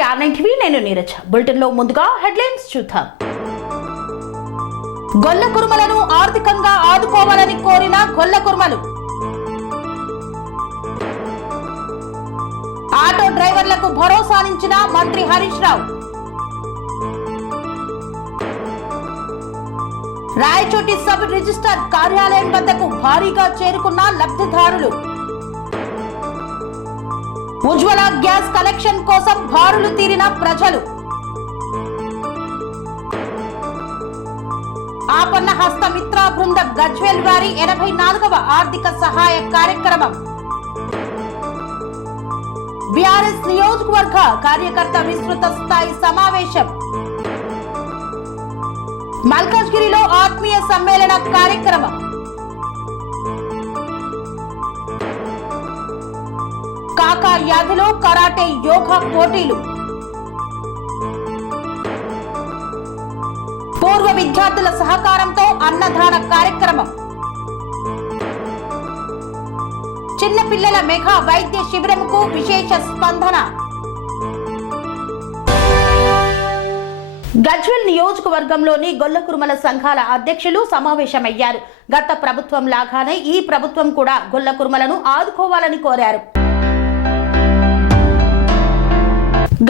To R9 TV. నేను Neeraj. Bulletin లో ముందుగా హెడ్లైన్స్ చూద్దాం. గొల్ల కురుమలను ఆర్థికంగా ఆదుకోవాలని కోరిన గొల్ల కురుమలు. ఆటో డ్రైవర్లకు భరోసానిచ్చిన మంత్రి హరీష్ రావు. రాయచోటి సబ్ రిజిస్టర్ కార్యాలయం వద్దకు భారీగా చేరుకున్న లబ్ధిదారులు. ఉజ్వల గ్యాస్ కలెక్షన్ కోసం బారులు తీరిన ప్రజలు. ఆపన్న హస్త మిత్ర బృందం గజ్వేల్ వారి 84వ ఆర్థిక సహాయ కార్యక్రమం. బీఆర్ఎస్ నియోజకవర్గ కార్యకర్త విస్తృత స్థాయి సమావేశం. మల్కాజ్గిరిలో ఆత్మీయ సమ్మేళన కార్యక్రమం. కాకా యాదిలో కరాటే యోగా పోటీలు. పూర్వ విద్యార్థుల సహకారంతో అన్నదాన కార్యక్రమం. చిన్నపిల్లల మెగా వైద్య శిబిరంకు విశేష స్పందన. గజ్వేల్ నియోజకవర్గంలోని గొల్ల కురుమల సంఘాల అధ్యక్షులు సమావేశమయ్యారు. గత ప్రభుత్వం లాగానే ఈ ప్రభుత్వం కూడా గొల్ల కురుమలను ఆదుకోవాలని కోరారు.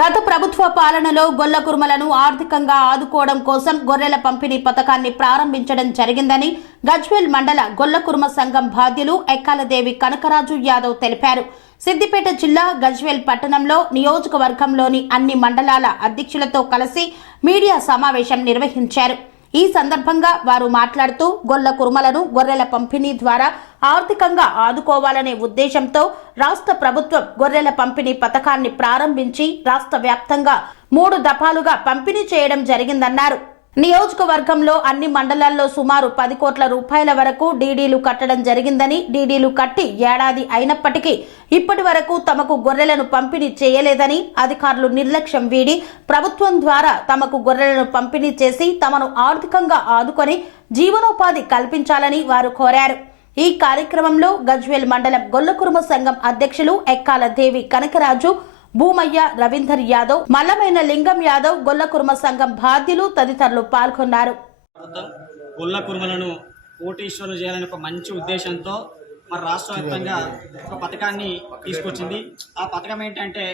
గత ప్రభుత్వ పాలనలో గొల్ల కురుమలను ఆర్థికంగా ఆదుకోవడం కోసం గొర్రెల పంపిణీ పథకాన్ని ప్రారంభించడం జరిగిందని గజ్వేల్ మండల గొల్ల కురుమ సంఘం బాధ్యులు ఎక్కాలదేవి కనకరాజు యాదవ్ తెలిపారు. సిద్దిపేట జిల్లా గజ్వేల్ పట్టణంలో నియోజకవర్గంలోని అన్ని మండలాల అధ్యక్షులతో కలిసి మీడియా సమావేశం నిర్వహించారు. ఈ సందర్భంగా వారు మాట్లాడుతూ గొల్ల కురుమలను గొర్రెల పంపిణీ ద్వారా ఆర్థికంగా ఆదుకోవాలనే ఉద్దేశంతో రాష్ట్ర ప్రభుత్వం గొర్రెల పంపిణీ పథకాన్ని ప్రారంభించి రాష్ట్ర వ్యాప్తంగా 3 దఫాలుగా పంపిణీ చేయడం జరిగిందన్నారు. నియోజకవర్గంలో అన్ని మండలాల్లో సుమారు 10 కోట్ల రూపాయల వరకు డీడీలు కట్టడం జరిగిందని, డీడీలు కట్టి ఏడాది అయినప్పటికీ ఇప్పటి వరకు తమకు గొర్రెలను పంపిణీ చేయలేదని, అధికారులు నిర్లక్ష్యం వీడి ప్రభుత్వం ద్వారా తమకు గొర్రెలను పంపిణీ చేసి తమను ఆర్థికంగా ఆదుకొని జీవనోపాధి కల్పించాలని వారు కోరారు. ఈ కార్యక్రమంలో గజ్వేల్ మండలం గొల్ల కురుమ సంఘం అధ్యక్షులు ఎక్కాల దేవి కనకరాజు, భూమయ్య, రవీందర్ యాదవ్, మల్లమైన లింగం యాదవ్, గొల్ల కురుమ సంఘం బాధ్యులు తదితరులు పాల్గొన్నారు. గొల్ల కురుమలను కోటీశ్వరులు చేయాలని ఒక మంచి ఉద్దేశంతో మన రాష్ట్ర వ్యాప్తంగా ఒక పథకాన్ని తీసుకొచ్చింది. ఆ పథకం ఏంటంటే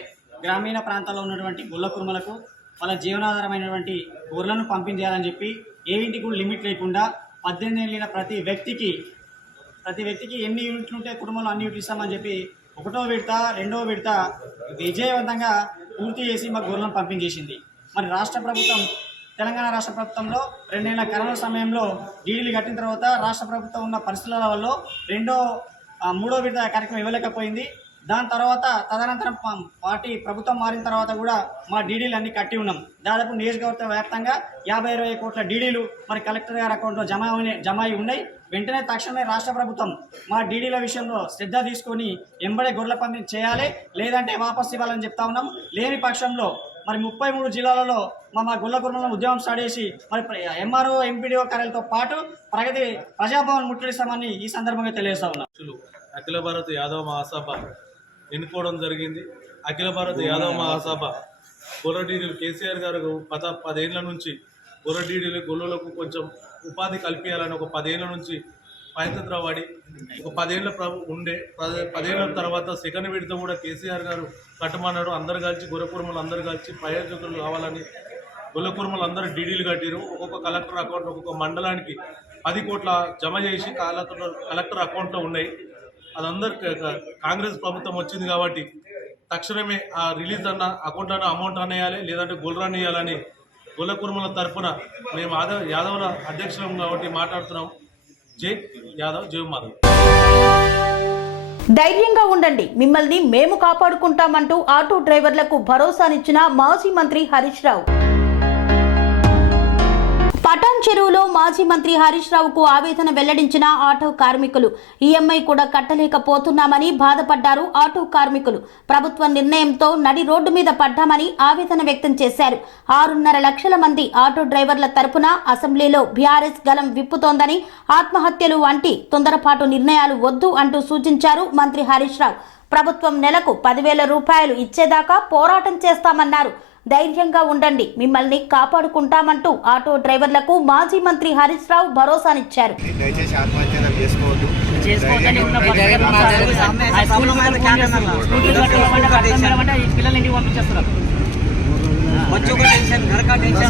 గ్రామీణ ప్రాంతాల్లో ఉన్నటువంటి గొల్ల కురుమలకు వాళ్ళ జీవనాధారమైనటువంటి గొర్రెలను పంపిణీ చేయాలని చెప్పి ఏవింటికి కూడా లిమిట్ లేకుండా 18 ఏళ్ళ ప్రతి వ్యక్తికి ఎన్ని యూనిట్లు ఉంటే కుటుంబంలో అన్ని యూనిట్లు ఇస్తామని చెప్పి 1వ విడత 2వ విడత విజయవంతంగా పూర్తి చేసి మాకు గొర్రెలను పంపిణీ చేసింది. మరి రాష్ట్ర ప్రభుత్వం, తెలంగాణ రాష్ట్ర ప్రభుత్వంలో 2 ఏళ్ల కరోనా సమయంలో డీడీలు కట్టిన తర్వాత రాష్ట్ర ప్రభుత్వం ఉన్న పరిస్థితుల వల్ల 3వ విడత కార్యక్రమం ఇవ్వలేకపోయింది. దాని తర్వాత తదనంతరం పార్టీ ప్రభుత్వం మారిన తర్వాత కూడా మా డీడీలు అన్ని కట్టి ఉన్నాం. దాదాపు నియోజకవర్గ వ్యాప్తంగా 50-20 కోట్ల డీడీలు మరి కలెక్టర్ గారి అకౌంట్లో జమ అయి ఉన్నాయి. వెంటనే తక్షణమే రాష్ట్ర ప్రభుత్వం మా డీడీల విషయంలో శ్రద్ధ తీసుకొని ఎంబడే గొర్రెల పంపిణీ చేయాలి, లేదంటే వాపసు ఇవ్వాలని చెప్తా ఉన్నాం. లేని పక్షంలో మరి 33 జిల్లాలలో మా గొల్ల కురుమలను ఉద్యమం స్టార్ట్ చేసి మరి ఎంఆర్ఓ ఎంపీడీఓ కార్యాలతో పాటు ప్రగతి ప్రజాభవన్ ముట్టడిస్తామని ఈ సందర్భంగా తెలియజేస్తా ఉన్నాం. అఖిల భారత యాదవ మహాసభ ఎన్నుకోవడం జరిగింది. అఖిల భారత యాదవ మహాసభ గొర్రె డీడీలు కేసీఆర్ గారు 10 ఏళ్ల నుంచి గొర్రె డీడీలు గొర్రెలకు కొంచెం ఉపాధి కల్పించాలని ఒక 10 ఏళ్ల నుంచి ప్రయత్నం పడి ఒక 10 ఏళ్ళ ఉండే 10 ఏళ్ళ తర్వాత సెకండ్ విడత కూడా కేసీఆర్ గారు కట్టమన్నాడు. అందరు కలిసి గొర్రె కురుమలు అందరు కలిసి ప్రయోజకులు కావాలని గొర్రె కురుమలు అందరూ డీడీలు కట్టారు. ఒక్కొక్క కలెక్టర్ అకౌంట్ ఒక్కొక్క మండలానికి 10 కోట్ల జమ చేసి కలెక్టర్ అకౌంట్లో ఉన్నాయి. అదందరు కాంగ్రెస్ ప్రభుత్వం వచ్చింది కాబట్టి తక్షణమే ఆ రిలీజ్ అన్న అకౌంట్లో అమౌంట్ అనేయాలి, లేదంటే గొర్రెని ఇవ్వాలని గొల్ల కురుమల తరఫున మేము యాదవుల అధ్యక్షులం కాబట్టి మాట్లాడుతున్నాం. జై యాదవ్, జై మాధవ్. ధైర్యంగా ఉండండి, మిమ్మల్ని మేము కాపాడుకుంటామంటూ ఆటో డ్రైవర్లకు భరోసానిచ్చిన మాజీ మంత్రి హరీష్ రావు. పటాన్ చెరువులో మాజీ మంత్రి హరీష్ రావుకు ఆవేదన వెల్లడించిన ఆటో కార్మికులు. ఈఎంఐ కూడా కట్టలేకపోతున్నామని బాధపడ్డారు ఆటో కార్మికులు. ప్రభుత్వ నిర్ణయంతో నడి రోడ్డు మీద పడ్డామని ఆవేదన వ్యక్తం చేశారు. 6.5 లక్షల మంది ఆటో డ్రైవర్ల తరపున అసెంబ్లీలో బీఆర్ఎస్ గలం విప్పుతోందని, ఆత్మహత్యలు వంటి తొందరపాటు నిర్ణయాలు వద్దు అంటూ సూచించారు మంత్రి హరీష్ రావు. ప్రభుత్వం నెలకు 10,000 రూపాయలు ఇచ్చేదాకా పోరాటం చేస్తామన్నారు. ధైర్యంగా ఉండండి, మిమ్మల్ని కాపాడుకుంటామంటూ ఆటో డ్రైవర్లకు మాజీ మంత్రి హరీష్ రావు భరోసానిచ్చారు. దయచేసి ఆత్మహత్య చేసుకోవద్దు. बच्चों का टेंशन, घर का टेंशन,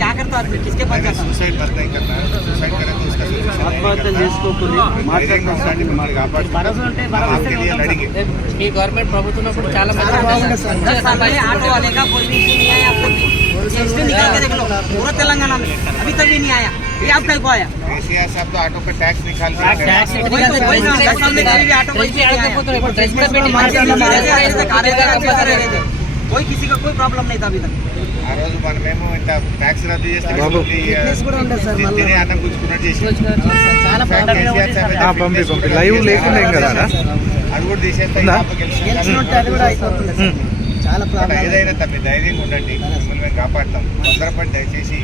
क्या करता है, किसके पास जाता है? सुसाइड मत नहीं करना है, सुसाइड करें तो उसका आत्महत्या చేసుకోకుండా मार्केट मिम्मల్ని आपके लिए लड़ेंगे. ఈ గవర్నమెంట్ ప్రభుత్వం ఉన్నప్పుడు చాలా మంది ऑटो वाले का कोई भी नहीं आया आपको इससे निकाल के देख लो पूरा तेलंगाना में अभी तक भी नहीं आया. ये आप कल को आया केसीआर साहब तो ऑटो पे टैक्स निकाल के कोई किसी का कोई प्रॉब्लम नहीं था अभी तक. ఆ రోజు మనమేమో ఇంత ట్యాక్స్ రద్దు చేస్తే తినే అన్నం గుంజుకున్నట్టు చేసి లైవ్ లేకుండా ఏం కదా అది కూడా తీసేస్తే ఏదైనా తప్పి ధైర్యంగా ఉండండి, మిమ్మల్ని మేము కాపాడతాం. తొందరపడి దయచేసి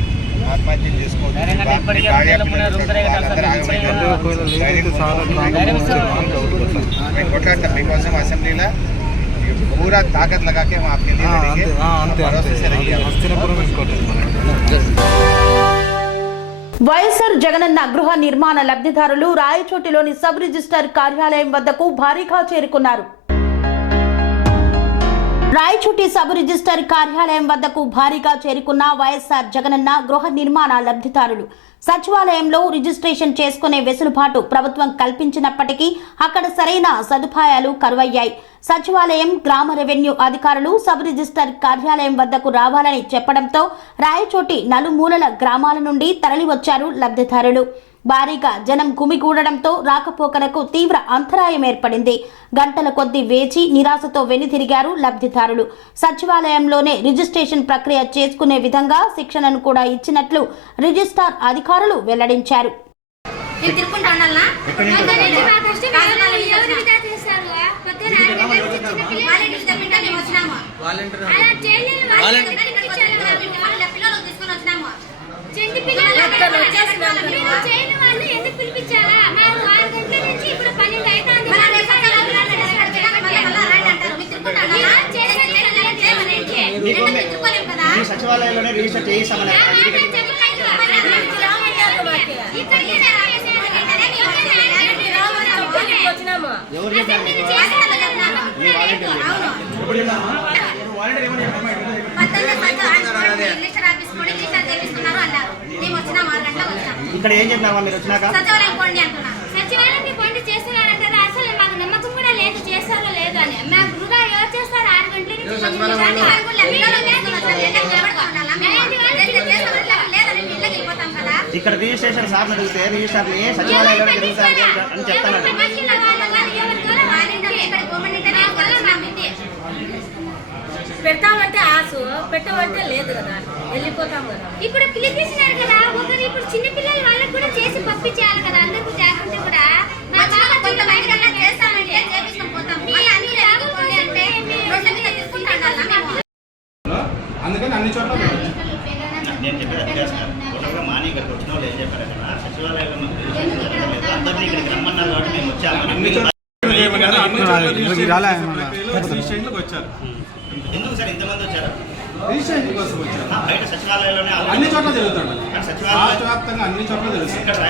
ఆత్మహత్యలు చేసుకోండి. మేము కొట్లాడతాం మీకోసం అసెంబ్లీలో पूरा ताकत लगा के हम आपके लिए लड़ेंगे. भरोसे से रहिए. వైఎస్ఆర్ జగనన్న గృహ నిర్మాణ లబ్ధిదారులు రాయచోటిలోని సబ్ రిజిస్టర్ కార్యాలయం వద్దకు భారీగా చేరుకున్నారు. రాయచోటి సబ్ రిజిస్టర్ కార్యాలయం వద్దకు భారీగా చేరుకున్న వైఎస్ఆర్ జగనన్న గృహ నిర్మాణ లబ్ధిదారులు సచివాలయంలో రిజిస్ట్రేషన్ చేసుకునే వెసులుబాటు ప్రభుత్వం కల్పించినప్పటికీ అక్కడ సరైన సదుపాయాలు కరువయ్యాయి. సచివాలయం, గ్రామ రెవెన్యూ అధికారులు సబ్ రిజిస్టర్ కార్యాలయం వద్దకు రావాలని చెప్పడంతో రాయచోటి నలుమూలల గ్రామాల నుండి తరలివచ్చారు లబ్ధిదారులు. భారీగా జనం గుమిగూడడంతో రాకపోకలకు తీవ్ర అంతరాయం ఏర్పడింది. గంటల కొద్దీ వేచి నిరాశతో వెనుతిరిగారు లబ్ధిదారులు. సచివాలయంలోనే రిజిస్ట్రేషన్ ప్రక్రియ చేసుకునే విధంగా శిక్షణను కూడా ఇచ్చినట్లు రిజిస్ట్రార్ అధికారులు వెల్లడించారు. సచివాలయంలోనే రిజిస్టర్ చేయిస్తామని ఇక్కడ ఏం చెప్పినా మీరు వచ్చినాక సచివాలయానికి పోండి చేస్తున్నారంటారా? అసలు మాకు నమ్మకం కూడా లేదు చేస్తారో లేదు అని. మాకు వృధా ఎవరు చేస్తారు? 6 గంటల ఇక్కడ రిజిస్ట్రేషన్ సార్ అడిగితే రిజిస్టర్ సచివాలయంలో అని చెప్తాను. పెడతామంటే ఆసు, పెట్టమంటే లేదు కదా, వెళ్ళిపోతాం కదా. ఇప్పుడు పిలిపించినారు కదా ఒకరు, ఇప్పుడు చిన్న పిల్లలు వాళ్ళకి కూడా చేసి పంపించేయాలి కదా. అందరికీ చేస్తుంటే కూడా అందుకని అన్ని చోట్ల నేను చెప్పేది మాని ఇక్కడికి వచ్చిన వాళ్ళు ఏం చెప్పారు కదా, సచివాలయంలో అందరినీ ఇక్కడికి రమ్మన్నారు కాబట్టి మేము వచ్చాము. వచ్చారు. ఎందుకు సార్ ఇంతమంది వచ్చారు? రిజిస్ట్రేషన్ కోసం వచ్చారు. బయట సచివాలయంలోనే అన్ని చోట్ల జరుగుతాడు. రాష్ట్ర వ్యాప్తంగా అన్ని చోట్ల జరుగుతుంది.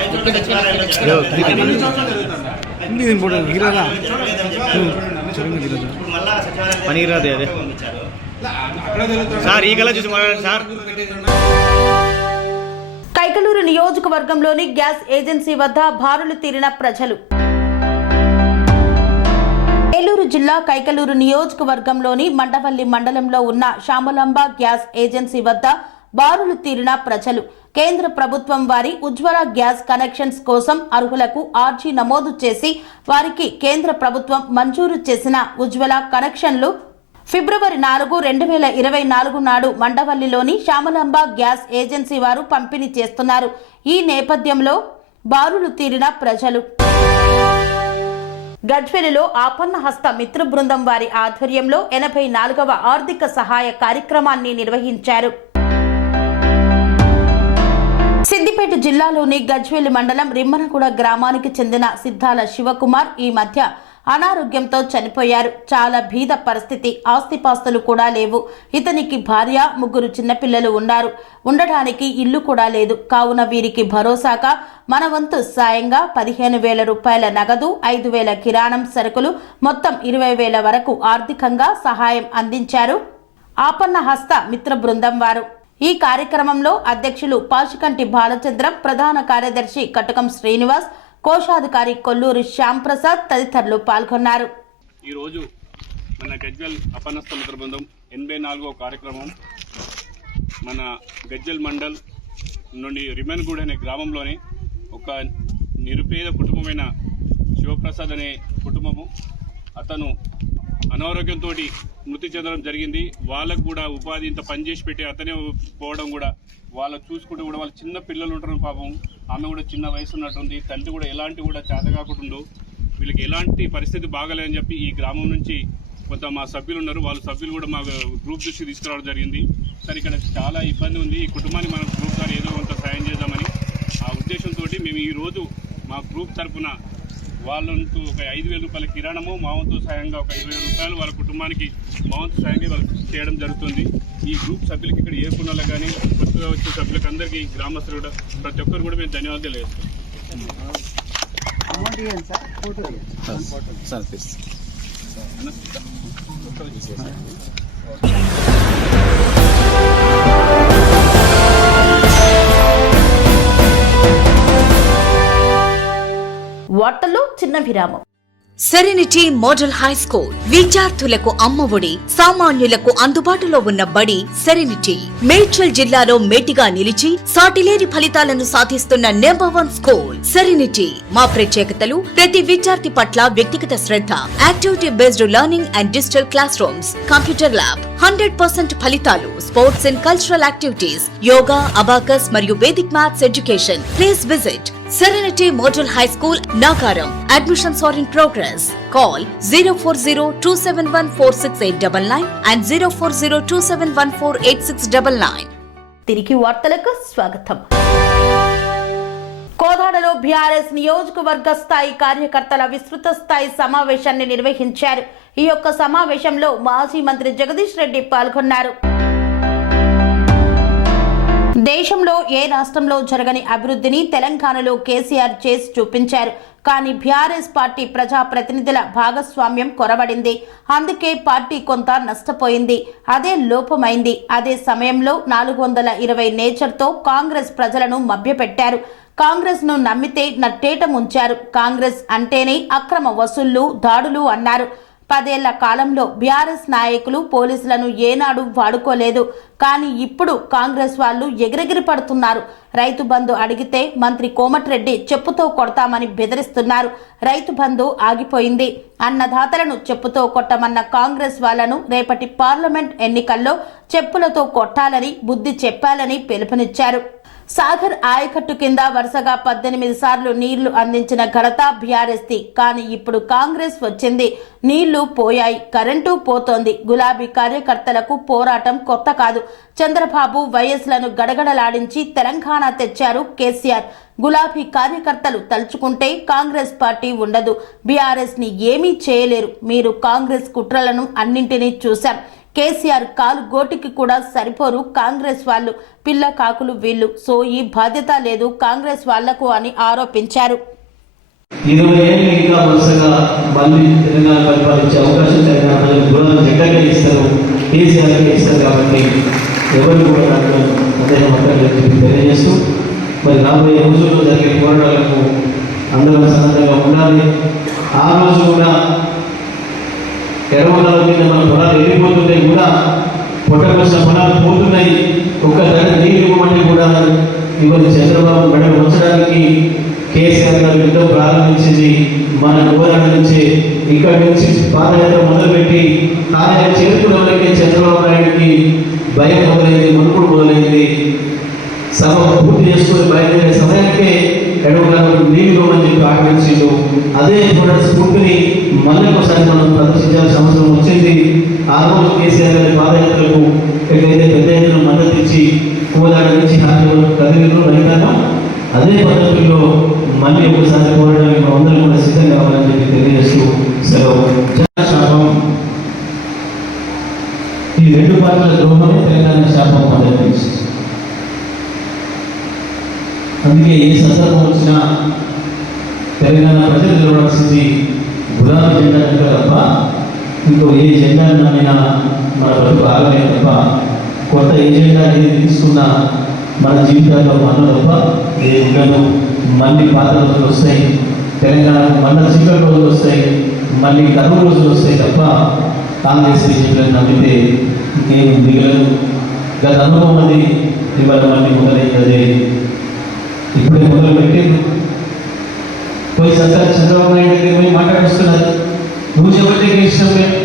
అన్ని చోట్ల జరుగుతాడు. అక్కడ జరుగుతాడు. కైకలూరు నియోజకవర్గంలోని గ్యాస్ ఏజెన్సీ వద్ద బారులు తీరిన ప్రజలు. ఏలూరు జిల్లా కైకలూరు నియోజకవర్గంలోని మండవల్లి మండలంలో ఉన్న శ్యామలాంబ గ్యాస్ ఏజెన్సీ వద్ద బారులు తీరిన ప్రజలు. కేంద్ర ప్రభుత్వం వారి ఉజ్వల గ్యాస్ కనెక్షన్స్ కోసం అర్హులకు ఆర్జీ నమోదు చేసి వారికి కేంద్ర ప్రభుత్వం మంజూరు చేసిన ఉజ్వల కనెక్షన్లు ఫిబ్రవరి 4, 2024 నాడు మండవల్లిలోని శ్యామలాంబ గ్యాస్ ఏజెన్సీ వారు పంపిణీ చేస్తున్నారు. ఈ నేపథ్యంలో బారులు తీరిన ప్రజలు. గజ్వేలిలో ఆపన్న హస్త మిత్ర బృందం వారి ఆధ్వర్యంలో 84వ ఆర్థిక సహాయ కార్యక్రమాన్ని నిర్వహించారు. సిద్దిపేట జిల్లాలోని గజ్వేలి మండలం రిమ్మనగూడ గ్రామానికి చెందిన సిద్ధాల శివకుమార్ ఈ మధ్య అనారోగ్యంతో చనిపోయారు. చాలా బీద పరిస్థితి, ఆస్తిపాస్తులు కూడా లేవు. ఇతనికి భార్య, 3 చిన్నపిల్లలు ఉన్నారు. ఉండడానికి ఇల్లు కూడా లేదు. కావున వీరికి భరోసాగా మన వంతు సాయంగా 15,000 రూపాయల నగదు, 5,000 కిరాణం సరుకులు, మొత్తం 20,000 వరకు ఆర్థికంగా సహాయం అందించారు ఆపన్న హస్త మిత్ర బృందం వారు. ఈ కార్యక్రమంలో అధ్యక్షులు పాచికంటి బాలచంద్రం, ప్రధాన కార్యదర్శి కటకం శ్రీనివాస్, కోశాధికారి కొల్లూరి శ్యాంప్రసాద్ తదితరులు పాల్గొన్నారు. ఈరోజు మన గజ్వెల్ అపన్నస్త మిత్ర బృందం 84వ కార్యక్రమం మన గజ్వెల్ మండల్ నుండి రిమన్గూడ్ అనే గ్రామంలోని ఒక నిరుపేద కుటుంబమైన శివప్రసాద్ అనే కుటుంబము. అతను అనారోగ్యంతో మృతి చెందడం జరిగింది. వాళ్ళకు కూడా ఉపాధి ఇంత పనిచేసి పెట్టి అతనే పోవడం కూడా, వాళ్ళకు చూసుకుంటూ కూడా వాళ్ళ చిన్న పిల్లలు ఉంటారు పాపం. ఆమె కూడా చిన్న వయసు ఉన్నట్టుంది. తండ్రి కూడా ఎలాంటి కూడా చేత కాకుండా వీళ్ళకి ఎలాంటి పరిస్థితి బాగాలేదని చెప్పి ఈ గ్రామం నుంచి కొంత మా సభ్యులు ఉన్నారు. వాళ్ళ సభ్యులు కూడా మా గ్రూప్ దృష్టి తీసుకురావడం జరిగింది. సరే ఇక్కడ చాలా ఇబ్బంది ఉంది, ఈ కుటుంబాన్ని మనం గ్రూప్ ద్వారా ఏదో కొంత సాయం చేద్దామని ఆ ఉద్దేశంతో మేము ఈరోజు మా గ్రూప్ తరఫున వాళ్ళంటూ ఒక 5,000 రూపాయల కిరాణము, మా వంతు సాయంగా ఒక 20,000 రూపాయలు వాళ్ళ కుటుంబానికి మా వంతు సాయంగా వాళ్ళకి చేయడం జరుగుతుంది. ఈ గ్రూప్ సభ్యులకి ఇక్కడ ఏ కొనాలి కానీ కొత్తగా వచ్చే సభ్యులకు అందరికీ గ్రామస్తులు కూడా ప్రతి ఒక్కరు కూడా మేము ధన్యవాదాలు తెలియజేస్తాం. వార్తల్లో చిన్న విరామం. సెరెనిటీ మోడల్ హై స్కూల్ విద్యార్థులకు అమ్మఒడి, సామాన్యులకు అందుబాటులో ఉన్న బడి సెరెనిటీ. మేడ్చల్ జిల్లాలో మేటిగా నిలిచి సాటిలేని ఫలితాలను సాధిస్తున్న #1 స్కూల్ సెరెనిటీ. మా ప్రత్యేకతలు: ప్రతి విద్యార్థి పట్ల వ్యక్తిగత శ్రద్ధ, activity based learning and digital class rooms, computer lab, 100% ఫలితాలు, sports and cultural activities, yoga, abacus మరియు Vedic maths education. Please visit Serenity Model High School, Nagaram. Admissions are in progress. Call 04027146899 and 04027148699. తిరిగి వార్తలకు స్వాగతం. కోదాడలో బీఆర్ఎస్ నియోజకవర్గ స్థాయి కార్యకర్తల విస్తృత స్థాయి సమావేశాన్ని నిర్వహించారు. ఈ యొక్క సమావేశంలో మాజీ మంత్రి జగదీష్ రెడ్డి పాల్గొన్నారు. దేశంలో ఏ రాష్ట్రంలో జరగని అభివృద్ధిని తెలంగాణలో కేసీఆర్ చేసి చూపించారు. కానీ బీఆర్ఎస్ పార్టీ ప్రజా ప్రతినిధుల భాగస్వామ్యం కొరబడింది. అందుకే పార్టీ కొంత నష్టపోయింది. అదే లోపమైంది. అదే సమయంలో 420 నేచర్తో కాంగ్రెస్ ప్రజలను మభ్యపెట్టారు. కాంగ్రెస్ ను నమ్మితే నట్టేట ముంచారు. కాంగ్రెస్ అంటేనే అక్రమ వసూళ్లు, దాడులు అన్నారు. 10 ఏళ్ల కాలంలో బీఆర్ఎస్ నాయకులు పోలీసులను ఏనాడు వాడుకోలేదు. కానీ ఇప్పుడు కాంగ్రెస్ వాళ్ళు ఎగిరెగిరి పడుతున్నారు. రైతు బంధు అడిగితే మంత్రి కోమటిరెడ్డి చెప్పుతో కొడతామని బెదిరిస్తున్నారు. రైతు బంధు ఆగిపోయింది. అన్నదాతలను చెప్పుతో కొట్టమన్న కాంగ్రెస్ వాళ్లను రేపటి పార్లమెంట్ ఎన్నికల్లో చెప్పులతో కొట్టాలని బుద్ధి చెప్పాలని పిలుపునిచ్చారు. సాగర్ ఆయకట్టు కింద వరుసగా 18 సార్లు నీళ్లు అందించిన ఘనత బీఆర్ఎస్ది. కానీ ఇప్పుడు కాంగ్రెస్ వచ్చింది, నీళ్లు పోయాయి, కరెంటు పోతోంది. గులాబీ కార్యకర్తలకు పోరాటం కొత్త కాదు. చంద్రబాబు వైఎస్లను గడగడలాడించి తెలంగాణ తెచ్చారు కేసీఆర్. గులాబీ కార్యకర్తలు తలుచుకుంటే కాంగ్రెస్ పార్టీ ఉండదు. బీఆర్ఎస్ ని ఏమీ చేయలేరు. మీరు కాంగ్రెస్ కుట్రలను అన్నింటినీ చూశాం. కేసీఆర్ కాలు గోటికి కూడా సరిపోరు కాంగ్రెస్ వాళ్ళు. పిల్ల కాకులు వీళ్ళు. సో ఈ బాధ్యత లేదు కాంగ్రెస్ వాళ్లకు అని ఆరోపించారు. 20 ఏళ్ళు ఇంకా వరుసగా మళ్ళీ తెలంగాణ పరిపాలించే అవకాశం తెలంగాణ ప్రజలు జగన్గా ఇస్తారు, కేసీఆర్కి ఇస్తారు. కాబట్టి ఎవరు కూడా అదే మొత్తం తెలియజేస్తూ మరి రాబోయే రోజుల్లో జరిగే పోరాటాలకు అందరం సన్నద్ధంగా ఉండాలి. ఆ రోజు కూడా ఎర్రగొండల మీద మన పొలాలు వెళ్ళిపోతున్నాయి, కూడా పొట్టకొచ్చిన పొలాలు పోతున్నాయి. ఒక్క దగ్గర నీళ్ళు ఇవ్వమంటే కూడా ఇవాళ చంద్రబాబు మెడలు ఉంచడానికి కేసీఆర్ గారు యుద్ధం ప్రారంభించింది. మన పోరాట నుంచి ఇక్కడి నుంచి పాదయాత్ర మొదలుపెట్టి ఆయన చేరుకున్నకే చంద్రబాబు నాయుడికి భయం మొదలైంది, మునుకుడు మొదలైంది. సభ పూర్తి చేసుకుని బయలుదేరే సమయానికే ఎడవలకు నీళ్ళు ఇవ్వమని చెప్పి ఆగ్రహించిండు. అదే పోరాట స్ఫూర్తిని మళ్ళీ ఒకసారి మనం ప్రదర్శించాల్సిన అవసరం వచ్చింది. ఆ రోజు కేసీఆర్ గారి పాదయాత్రకు ఎక్కడైతే పెద్ద ఎత్తున మద్దతు ఇచ్చి కోదాడ నుంచి హాజరు కదిలిలో రైతాంగం అదే పద్ధతుల్లో మళ్ళీ ఒకసారి పోరాటానికి అందరూ కూడా సిద్ధంగా కావాలని చెప్పి తెలియజేస్తూ మధ్యవర్తుల ద్రోహమే తెలంగాణ శాపం పొందింది. అందుకే ఏ సందర్భం వచ్చినా తెలంగాణ ప్రజలు నిలబడాల్సింది గులాబీ జెండా కనుక తప్ప ఇంకో ఏ జెండా నమ్మినా మన బతుకు ఆగలే తప్ప కొత్త ఏ జెండా ఏది తీసుకున్నా మన జీవితాల్లో మన తప్ప ఏ ఉండదు. మళ్ళీ పాత రోజులు వస్తాయి, తెలంగాణకు మళ్ళీ చీకటి రోజులు వస్తాయి, మళ్ళీ కరువు రోజులు వస్తాయి తప్ప కాంగ్రెస్ బీజేపీలను నమ్మితే ఇంకేం మిగలదు. గత అనుభవం అది ఇవాళ మళ్ళీ మొదలైనది. ఇప్పుడే మొదలు పెట్టింది. పోయి సర్కారు చంద్రబాబు నాయుడు దగ్గర పోయి మాట్లాడుస్తున్నారు. నువ్వు చెప్పే ఇష్టం లేదు,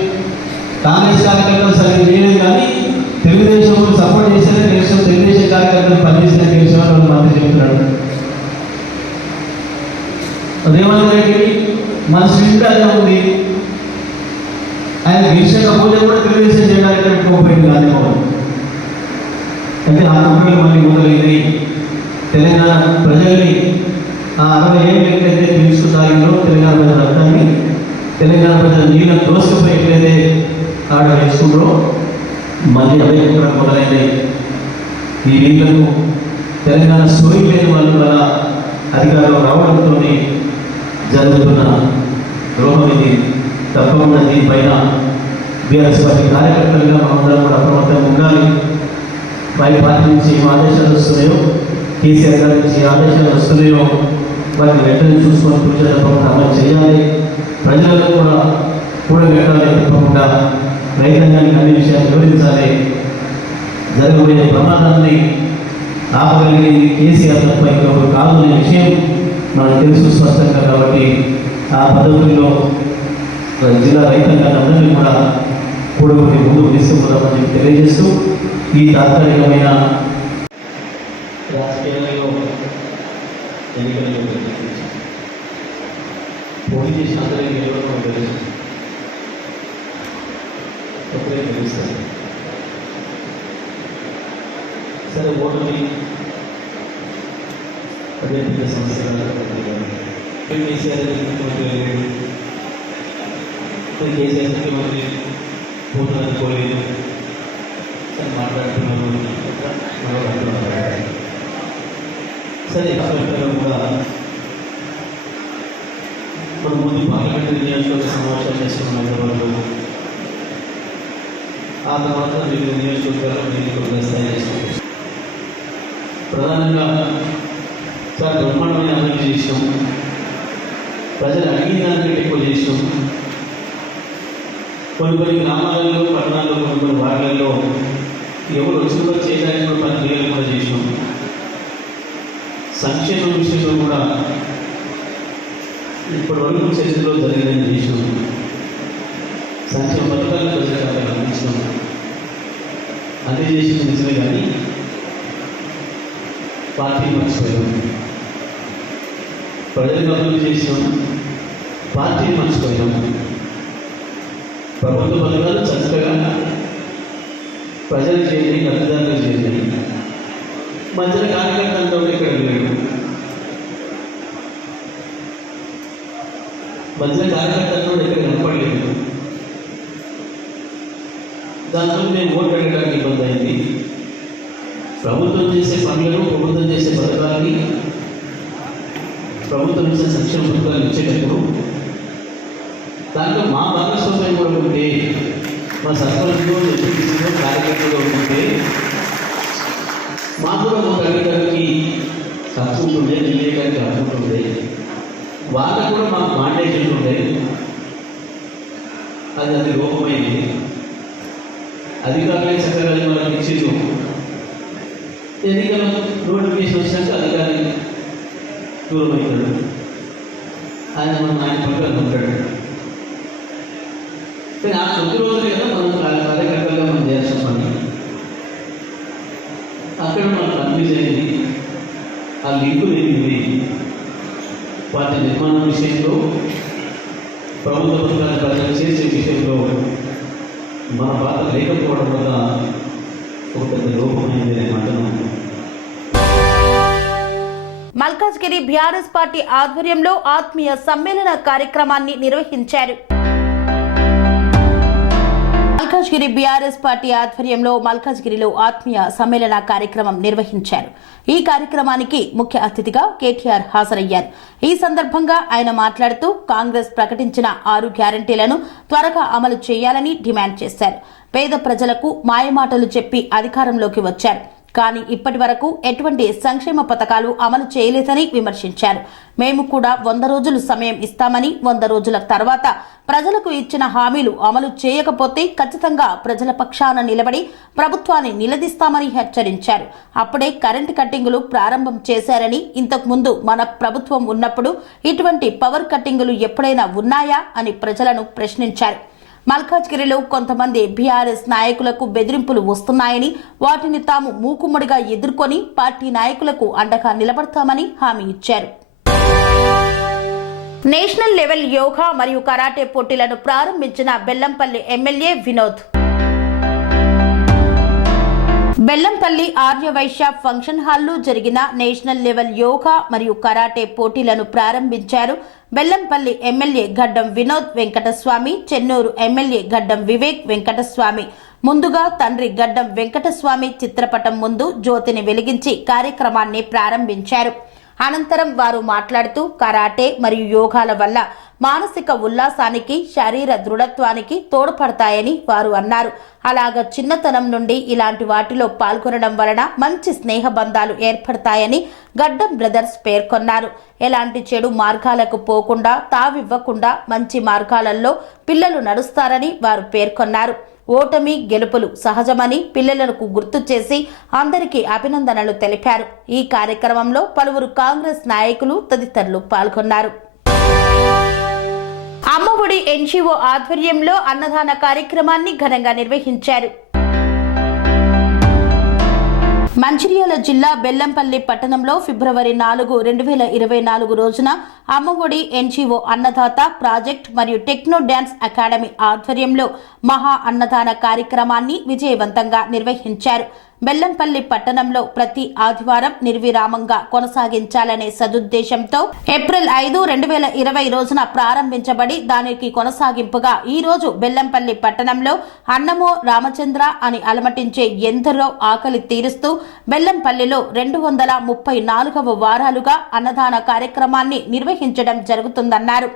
కాంగ్రెస్ కార్యకర్తలు సరిగ్గా చేయలేదు కానీ తెలుగుదేశం సపోర్ట్ చేసేదే దేశం, తెలుగుదేశం కార్యకర్తలు పనిచేసిన దేశం అని వాళ్ళు మాత్రం చెప్తున్నాడు. రేవంత్ రెడ్డి మనసు నిండా అదే ఉంది. ఆయన గెలిచకపోతే కూడా తెలుగుదేశం చేయడానికి పెట్టుకోకపోయింది కానీ అంటే ఆ నమ్మకాలు మళ్ళీ మొదలైనవి. తెలంగాణ ప్రజల్ని ఆ 60 ఏళ్ళ ఎట్లయితే తెలుసుకున్నారో తెలంగాణ ప్రజల రక్తాన్ని, తెలంగాణ ప్రజల నీళ్ళను దోసుకుపోయి ఎట్లయితే ఆడ వేసుకుంటారో మళ్ళీ అవే కూడా మొదలైనవి. ఈ నీళ్లను తెలంగాణ సోయి లేని వాళ్ళు కూడా అధికారంలో రావడంతో జరుగుతున్న ద్రోహం ఇది. తప్పకుండా దీనిపైన బీఆర్ఎస్ పార్టీ కార్యకర్తలుగా మనందరం కూడా అప్రమత్తంగా ఉండాలి. పై పార్టీ నుంచి ఏం ఆదేశాలు వస్తున్నాయో, కేసీఆర్ గారి నుంచి ఆదేశాలు వస్తున్నాయో వాటిని వెంటనే చూసుకొని కూర్చొని తప్పకుండా అమలు చేయాలి. ప్రజలకు కూడా కూడగట్టాలి. తప్పకుండా రైతాంగానికి అన్ని విషయాలు వివరించాలి. జరగబోయే ప్రమాదాన్ని ఆపగలిగేది కేసీఆర్ తప్ప ఇంకొకరు కాదు అనే విషయం మనకు తెలుసు స్పష్టంగా. కాబట్టి ఆ పద్ధతుల్లో జిల్లా రైతాంగాన్ని కూడా కూడగొట్టి ముందుకు తీసుకుపోదామని చెప్పి తెలియజేస్తూ ఈ తాత్కాలికమైన రాజకీయాలలో ఎన్నికల్లో పోటీ చేసిన అందరికీ నిలబడడం తెలుసు, ఎప్పుడే తెలుస్తుంది. సరే ఓటుని అదే పెద్ద సమస్య కేసీఆర్ ముఖ్యమంత్రి కేసీఆర్ ముఖ్యమంత్రి ఓటు అనుకోలేదు సరే మాట్లాడుతున్నాము. సరే కూడా మనం ముందు పార్లమెంటరీ నియోజకవర్గ సమావేశాలు చేసుకున్నాం హైదరాబాద్లో. ఆ తర్వాత వివిధ నియోజకవర్గాలు నియోజకవర్గ స్థాయి చేసుకుంటాం. ప్రధానంగా చాలా బ్రహ్మాండమైన అభివృద్ధి చేసినాం. ప్రజలు అడిగిన దానికంటే ఎక్కువ చేసినాం. కొన్ని గ్రామాలలో, పట్టణాల్లో, కొన్ని వార్డులలో ఎవరు వచ్చిన చేయడానికి కూడా 10 క్రియలు కూడా చేసినాం. సంక్షేమ విషయంలో కూడా ఇప్పటి వరకు చరిత్రలో జరిగిందని చేసినాం. సంక్షేమ పథకాలను ప్రజలకు అందించినాం. అదే చేసిన నిజమే కానీ పార్టీ మర్చిపోయాం. ప్రజలకు అభివృద్ధి చేసినాం, పార్టీని మర్చిపోయాం. ప్రభుత్వ పథకాలు చక్కగా ప్రజలు చేయండి, లబ్ధిదారులు చేయండి. మధ్యలో కార్యకర్తలతో ఇక్కడ లేడు. మధ్యలో కార్యకర్తలతో ఇక్కడ కనపడలేదు. దాంతో మేము ఓటు అడగడానికి ఇబ్బంది అయింది. ప్రభుత్వం చేసే పనులను, ప్రభుత్వం చేసే పథకాలని, ప్రభుత్వం చేసే సంక్షేమ పథకాలు ఇచ్చేటప్పుడు దాంట్లో మా భాగస్వామ్యం కూడా ఉంటే, మా సర్పంచ్లో, ఎంపీటీసీలో, కార్యకర్తలో ఉంటే మాకు కూడా ఒక అధికారికి ఖర్చు ఉంటుండే, నిలయడానికి ఖర్చు ఉంటుండే, వాళ్ళకు కూడా మాకు మాండేట్ ఉంటుండే. అది లోపమైంది. అధికారులే చక్కగా వాళ్ళకి ఇచ్చేది. ఎన్నికల నోటిఫికేషన్ వచ్చినాక అధికారి దూరం అవుతాడు. ఆయన పక్కన ఉంటాడు. కానీ ఆ 9 రోజులే కదా మనం కార్యకర్తలుగా మనం చేయాల్సిన పని. అక్కడ మనం కన్ఫ్యూజ్ అయింది. ఆ లింకులు ఏంటివి? వాటి నిర్మాణం విషయంలో, ప్రభుత్వ పథకాలు ప్రజలు చేసే విషయంలో మన పాత్ర లేకపోవడం వల్ల ఒక పెద్ద లోపమైంది అనే మాటను. మల్కాజ్గిరి బీఆర్ఎస్ పార్టీ ఆధ్వర్యంలో ఆత్మీయ సమ్మేళన కార్యక్రమాన్ని నిర్వహించారు. మల్కాజ్గిరి బీఆర్ఎస్ పార్టీ ఆధ్వర్యంలో మల్కాజ్గిరిలో ఆత్మీయ సమ్మేళన కార్యక్రమం నిర్వహించారు. ఈ కార్యక్రమానికి ముఖ్య అతిథిగా కేటీఆర్ హాజరయ్యారు. ఈ సందర్భంగా ఆయన మాట్లాడుతూ కాంగ్రెస్ ప్రకటించిన 6 గ్యారంటీలను త్వరగా అమలు చేయాలని డిమాండ్ చేశారు. పేద ప్రజలకు మాయమాటలు చెప్పి అధికారంలోకి వచ్చారు. కానీ ఇప్పటి వరకు ఎటువంటి సంక్షేమ పథకాలు అమలు చేయలేదని విమర్శించారు. మేము కూడా 100 రోజులు సమయం ఇస్తామని, 100 రోజుల తర్వాత ప్రజలకు ఇచ్చిన హామీలు అమలు చేయకపోతే ఖచ్చితంగా ప్రజల పక్షాన నిలబడి ప్రభుత్వాన్ని నిలదీస్తామని హెచ్చరించారు. అప్పుడే కరెంటు కట్టింగులు ప్రారంభం చేశారని, ఇంతకు ముందు మన ప్రభుత్వం ఉన్నప్పుడు ఇటువంటి పవర్ కట్టింగులు ఎప్పుడైనా ఉన్నాయా అని ప్రజలను ప్రశ్నించారు. మల్కాజ్గిరిలో కొంతమంది బీఆర్ఎస్ నాయకులకు బెదిరింపులు వస్తున్నాయని, వాటిని తాము మూకుమ్మడిగా ఎదుర్కొని పార్టీ నాయకులకు అండగా నిలబడతామని హామీ ఇచ్చారు. నేషనల్ లెవెల్ యోగా మరియు కరాటే పోటీలను ప్రారంభించిన బెల్లంపల్లి ఎమ్మెల్యే వినోద్. బెల్లంపల్లి ఆర్యవైశ్య ఫంక్షన్ హాల్లో జరిగిన నేషనల్ లెవెల్ యోగా మరియు కరాటే పోటీలను ప్రారంభించారు. బెల్లంపల్లి ఎమ్మెల్యే గడ్డం వినోద్ వెంకటస్వామి, చెన్నూరు ఎమ్మెల్యే గడ్డం వివేక్ వెంకటస్వామి. ముందుగా తండ్రి గడ్డం వెంకటస్వామి చిత్రపటం ముందు జ్యోతిని వెలిగించి కార్యక్రమాన్ని ప్రారంభించారు. అనంతరం వారు మాట్లాడుతూ కరాటే మరియు యోగాల వల్ల మానసిక ఉల్లాసానికి, శరీర దృఢత్వానికి తోడ్పడతాయని వారు అన్నారు. అలాగా చిన్నతనం నుండి ఇలాంటి వాటిలో పాల్గొనడం వలన మంచి స్నేహ బంధాలు ఏర్పడతాయని గడ్డం బ్రదర్స్ పేర్కొన్నారు. ఎలాంటి చెడు మార్గాలకు పోకుండా, తావివ్వకుండా మంచి మార్గాలలో పిల్లలు నడుస్తారని వారు పేర్కొన్నారు. ఓటమి గెలుపులు సహజమని పిల్లలకు గుర్తు చేసి అందరికీ అభినందనలు తెలిపారు. ఈ కార్యక్రమంలో పలువురు కాంగ్రెస్ నాయకులు తదితరులు పాల్గొన్నారు. అమ్మఒడి ఎన్జీఓ ఆధ్వర్యంలో అన్నదాన కార్యక్రమాన్ని ఘనంగా నిర్వహించారు. మంచిర్యాల జిల్లా బెల్లంపల్లి పట్టణంలో ఫిబ్రవరి 4, 2024 రోజున అమ్మఒడి ఎన్జీఓ అన్నదాత ప్రాజెక్ట్ మరియు టెక్నో డ్యాన్స్ అకాడమీ ఆధ్వర్యంలో మహా అన్నదాన కార్యక్రమాన్ని విజయవంతంగా నిర్వహించారు. బెల్లంపల్లి పట్టణంలో ప్రతి ఆదివారం నిర్విరామంగా కొనసాగించాలనే సదుద్దేశంతో ఏప్రిల్ 5, 2020 రోజున ప్రారంభించబడి దానికి కొనసాగింపుగా ఈ రోజు బెల్లంపల్లి పట్టణంలో అన్నమో రామచంద్ర అని అలమటించే ఎందరో ఆకలి తీరుస్తూ బెల్లంపల్లిలో 234వ వారాలుగా అన్నదాన కార్యక్రమాన్ని నిర్వహించడం జరుగుతుందన్నారు.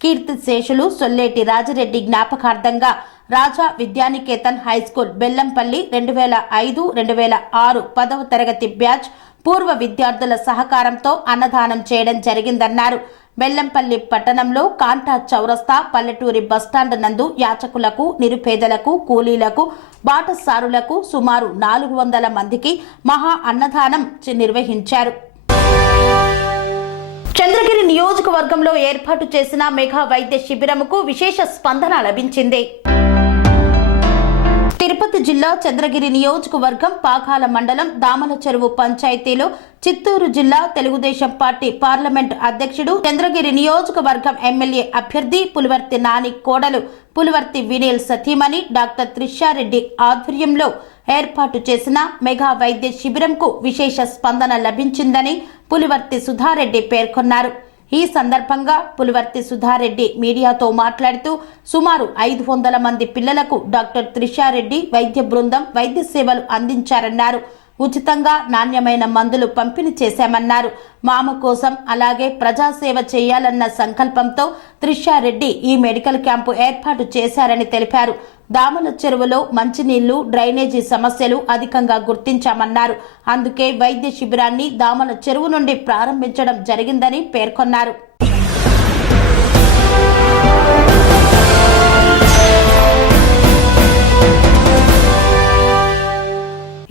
కీర్తిశేషులు సొల్లేటి రాజిరెడ్డి జ్ఞాపకార్థంగా రాజా విద్యానికేతన్ హైస్కూల్ బెల్లంపల్లి 2005, 2006 10వ తరగతి బ్యాచ్ పూర్వ విద్యార్థుల సహకారంతో అన్నదానం చేయడం జరిగిందన్నారు. బెల్లంపల్లి పట్టణంలో కాంటా చౌరస్తా, పల్లెటూరి బస్టాండ్ నందు యాచకులకు, నిరుపేదలకు, కూలీలకు, బాటసారులకు సుమారు 400 మందికి మహా అన్నదానం నిర్వహించారు. చంద్రగిరి నియోజకవర్గంలో ఏర్పాటు చేసిన మెగా వైద్య శిబిరంకు విశేష స్పందన లభించింది. తిరుపతి జిల్లా చంద్రగిరి నియోజకవర్గం పాకాల మండలం దామల చెరువు పంచాయతీలో చిత్తూరు జిల్లా తెలుగుదేశం పార్టీ పార్లమెంట్ అధ్యక్షుడు, చంద్రగిరి నియోజకవర్గం ఎమ్మెల్యే అభ్యర్థి పులివర్తి నాని కోడలు పులివర్తి వినీల్ సతీమణి డాక్టర్ త్రిషారెడ్డి ఆధ్వర్యంలో ఏర్పాటు చేసిన మెగా వైద్య శిబిరంకు విశేష స్పందన లభించిందని పులివర్తి సుధారెడ్డి పేర్కొన్నారు. ఈ సందర్భంగా పులివర్తి సుధారెడ్డి మీడియాతో మాట్లాడుతూ సుమారు 500 మంది పిల్లలకు డాక్టర్ త్రిషారెడ్డి వైద్య బృందం వైద్య సేవలు అందించారన్నారు. ఉచితంగా నాణ్యమైన మందులు పంపిణీ చేశామన్నారు. మామ కోసం అలాగే ప్రజాసేవ చేయాలన్న సంకల్పంతో త్రిషారెడ్డి ఈ మెడికల్ క్యాంపు ఏర్పాటు చేశారని తెలిపారు. దామల చెరువులో మంచినీళ్లు, డ్రైనేజీ సమస్యలు అధికంగా గుర్తించామన్నారు. అందుకే వైద్య శిబిరాన్ని దామల చెరువు నుండి ప్రారంభించడం జరిగిందని పేర్కొన్నారు.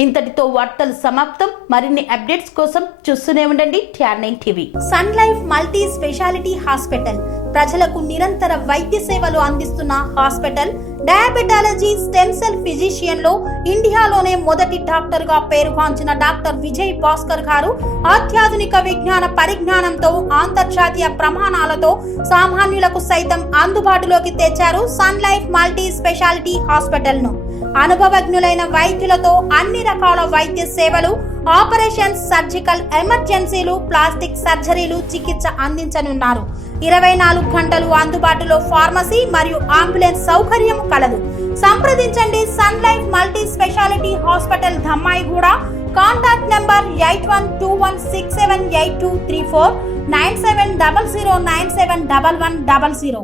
ఇంతటితో వార్తలు సమాప్తం. మరిన్ని అప్డేట్స్ కోసం చూస్తూనే ఉండండి TR9 TV. Sun life multi speciality hospital ప్రజలకు నిరంతర వైద్య సేవలు అందిస్తున్న hospital. Diabetology, stem cell physician లో ఇండియాలోనే మొదటి డాక్టర్ గా పేరుగాంచిన డాక్టర్ విజయ్ భాస్కర్ గారు అత్యాధునిక విజ్ఞాన పరిజ్ఞానంతో అంతర్జాతీయ ప్రమాణాలతో సామాన్యులకు సైతం అందుబాటులోకి తెచ్చారు sun life multi speciality hospital ను. అనుభవజ్ఞులైన వైద్యులతో అన్ని రకాల వైద్య సేవలు, ఆపరేషన్స్, సర్జికల్ ఎమర్జెన్సీలు, ప్లాస్టిక్ సర్జరీలు చికిత్స అందించనున్నారు. 24 గంటలు అందుబాటులో ఫార్మసీ మరియు అంబులెన్స్ సౌకర్యం కలదు. సంప్రదించండి sun life multi speciality hospital Dhammaiguda. Contact number 8121678234 9700971100.